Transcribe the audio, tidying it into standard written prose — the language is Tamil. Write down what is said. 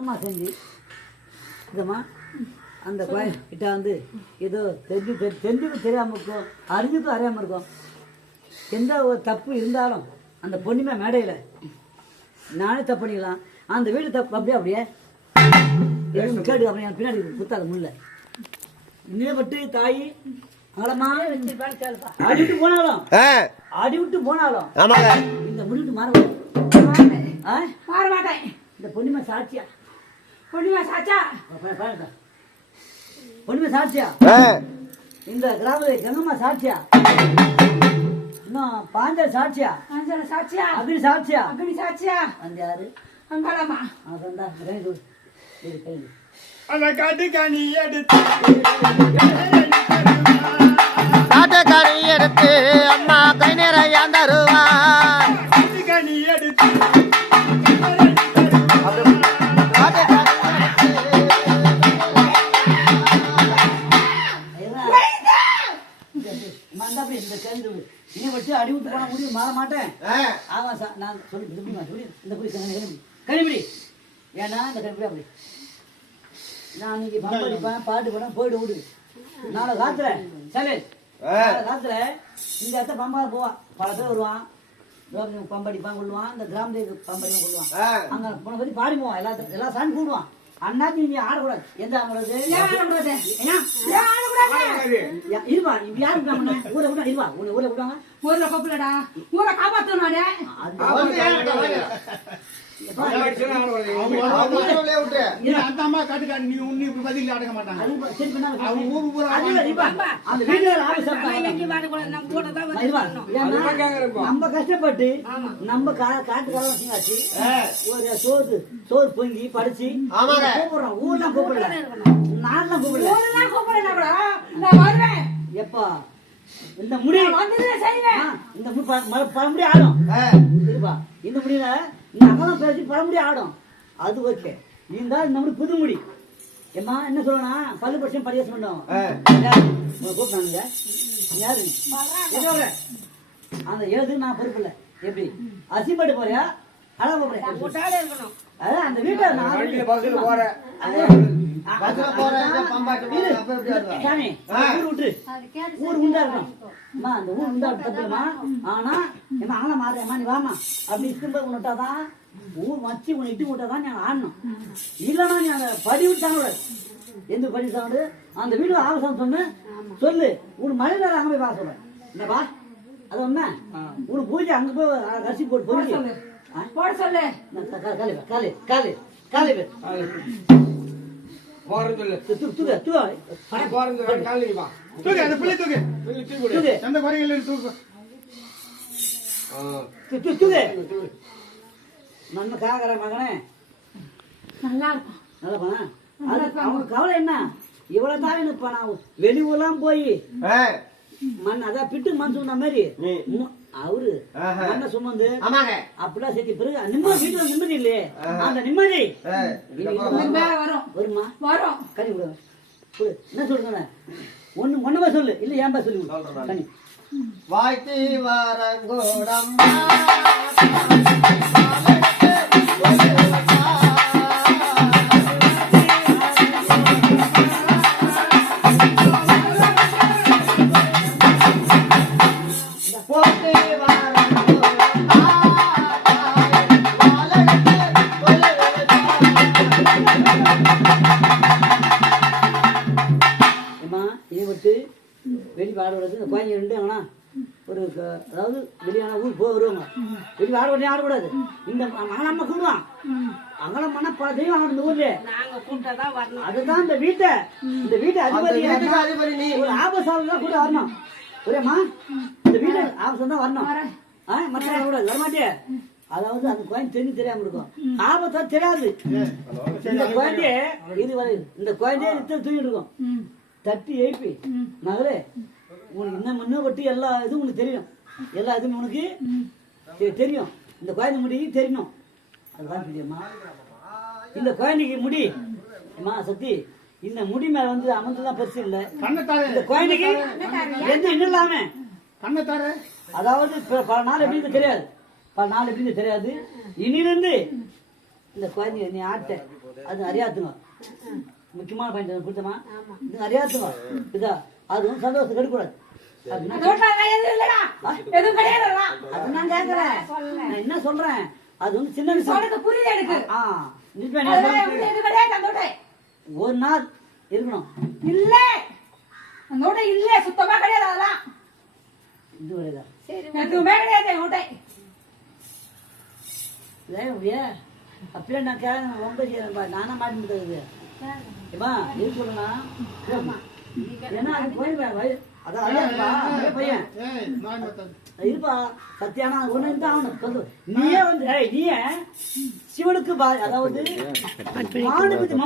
அம்மா செஞ்சு இதம்மா அந்த கிட்ட வந்து ஏதோ தெரிஞ்சுக்கும் தெரியாமல் இருக்கும், அறிஞ்சுக்கும் அறியாமல் இருக்கும். எந்த ஒரு தப்பு இருந்தாலும் அந்த பொண்ணுமே மேடையில் நானே தப்பு பண்ணிக்கலாம். அந்த வீடு தப்பு அப்படியே கேடு அப்படி எனக்கு பின்னாடி குத்தாத முல்ல இன்னப்பட்டு தாய் அடிவிட்டு போனாலும் இந்த முடிவிட்டு மாற மாட்டேன். இந்த பொண்ணுமே சாட்சியா இந்த கிராமத்துல கங்கம்மா சாட்சியா, இன்னும் பாஞ்சல் சாட்சியா, அக்னி சாட்சியா அந்த யாரு அங்காளம்மா அந்த காட்டுக்காணி எடுத்து அம்மா கை நிறைய தருவான். காட்டுக்காணி எடுத்து அடி விட்டு போன முடியும் மாற மாட்டேன். ஆமா நான் சொல்லி இந்த கழிப்பிடி ஏன்னா இந்த கழிப்பிடி அப்படி நான் இன்னைக்கு பம்படிப்பேன் பாட்டு படம் போயிட்டு விடு. நாளை காத்துல சரி காத்துல இந்த இடத்த பம்பா போவான், பல பேர் வருவான், பம்படிப்பான் கொள்ளுவான், இந்த கிராமத்துக்கு பம்படிப்பான் கொள்ளுவான். அங்க போன பத்தி பாடி போவான், எல்லா சாமி கூடுவான். அண்ணாச்சி நீ ஆடக்கூடாது. எந்த ஆடக்கூடாது இருவா இப்ப யாரு ஊரை விட்டா இருவா ஊரை விட்டாங்க ஊர்ல கொப்பலடா ஊரை காப்பாத்தணும். நம்ம கஷ்டப்பட்டு நம்ம காட்டுக்காரச்சு சோறு பொங்கி படிச்சு கூப்பிடுறோம். ஊர்லாம் கூப்பிடல, நான்லாம் கூப்பிடல. எப்பா இந்த முடி இந்த பழமுடி ஆடும் இருப்பா. இந்த முடியல இந்த அம்மாதான் பேசி பழமுடி ஆடும். அது ஓகே. நீங்க இந்த முடி புது முடி ஏமா என்ன சொல்லணும், பல்லு பட்சம் பரியாசம் பண்ணோம் கூப்பிட்டானுங்க யாரு அந்த ஏழு நான் பொறுப்பு இல்லை. எப்படி அசிம்பட்டு போறியா அழகா போறேன் அதான் அந்த வீட்டை ஊர் உண்டா இருக்கணும். அந்த ஊர் உண்டா தப்புமா. ஆனா என்ன ஆள மாறேம்மா நீ வாமா அப்படி திரும்ப விட்டாதான் ஊர் வச்சு உன்னை இட்டு விட்டாதான் நீ ஆடணும். இல்லைன்னா நீ அந்த படி விட்டாங்க எந்த படி சாப்பிடு அந்த வீடு ஆவசம் சொன்ன சொல்லு. ஒரு மழை நேரம் அங்க போய் பார்க்க சொல்றேன் இல்லப்பா. அது ஒண்ணு ஒரு பூஜை அங்க போய் கரிசி போட்டு போட சொல்லு. நம்ம காகர மகனே நல்லா இருக்கும். அவனுக்கு கவலை என்ன, இவ்வளவு தான் எனக்கு நான் வெளியூர்லாம் போய் மண் அதான் பிட்டு மண் சொன்ன மாதிரி அவரு மண்ண சுமந்து அப்படிலாம் சேர்த்து பிறகு நிம்மதி வீட்டுல நிம்மதி இல்லையே. அந்த நிம்மதி வருமா வரும். கனி என்ன சொல்றேன் ஒண்ணுமா சொல்லு இல்ல ஏன்பா சொல்லி கனி வாய்த்தி வரங்கோடம் வெளி ஆடுறது இந்த குழந்தை ரெண்டு ஆனா ஒரு அதாவது வெளியான ஊர் போக வருவாங்க. வெளி ஆட ஆடக்கூடாது. இந்த மகளம்மா கூடுவான் அங்கெல்லாம் பண்ண பல தெய்வம் ஆடு ஊர்ல அதுதான் இந்த வீட்டை அதிபதி ஒரு ஆபசாலாம் கூட வரணும். ஒரேம்மா இந்த வீட்டை ஆபசம் தான் வரணும். மற்ற கூடாது வரமாட்டே. அதாவது அந்த குழந்தை தெரியாம இருக்கும். ஆபத்தா தெரியாது. இந்த குழந்தைய இது இந்த குழந்தைய தூக்கிட்டு இருக்கும். தட்டி எழுப்பி மகளே உனக்கு இன்னும் முன்ன பற்றி எல்லா இதுவும் உனக்கு தெரியும். எல்லா இதுவும் உனக்கு தெரியும். இந்த குழந்தை முடி தெரியணும். அதுதான் தெரியுமா இந்த குழந்தைக்கு முடி அம்மா சக்தி. இந்த முடி மேல வந்து அமர்ந்துதான் பெருசு இல்லை. இந்த குழந்தைக்கு எந்த இன்னும் இல்லாம அதாவது பல நாள் எப்படின்னு தெரியாது. இனிலிருந்து இந்த குழந்தைய நீ ஆட்ட அது அறியாத்துங்க முக்கியமான பாயிண்ட் கொடுத்தமா இது அறியாத்துங்க இதா அது வந்து சந்தோஷம் கெடுக்கூடாது அது அந்த வீட்டுல நான் எதுவும் இல்லடா. எதுவும் கிடையாதுடா. அது நான் கேட்கறேன் நான் என்ன சொல்றேன் அது வந்து சின்ன விஷயம் சொல்றது புரியுது எனக்கு. நிற்பேன் அதெல்லாம் எதுவும் கிடையாது அந்த வீட்டு. ஒரு நாள் இருக்கணும் இல்ல அந்த வீட்டு இல்ல சுத்தமா கிடையாது அதெல்லாம். இது வரைதா எதுவுமே கிடையாது என் வீட்டை. அப்படியே அப்படியே நான் கேட்க ரொம்ப செய்யறேன்பா நானா மாட்டி முடியாது ஏமா எது சொல்லுனா ஏன்னா அது போய் அதான் அதான் பையன் இருப்பா சத்தியானா ஒண்ணு இருந்தா அவனுக்கு சொல்லு நீயே வந்து நீயே சிவனுக்கு அதாவது மம்மூத்தி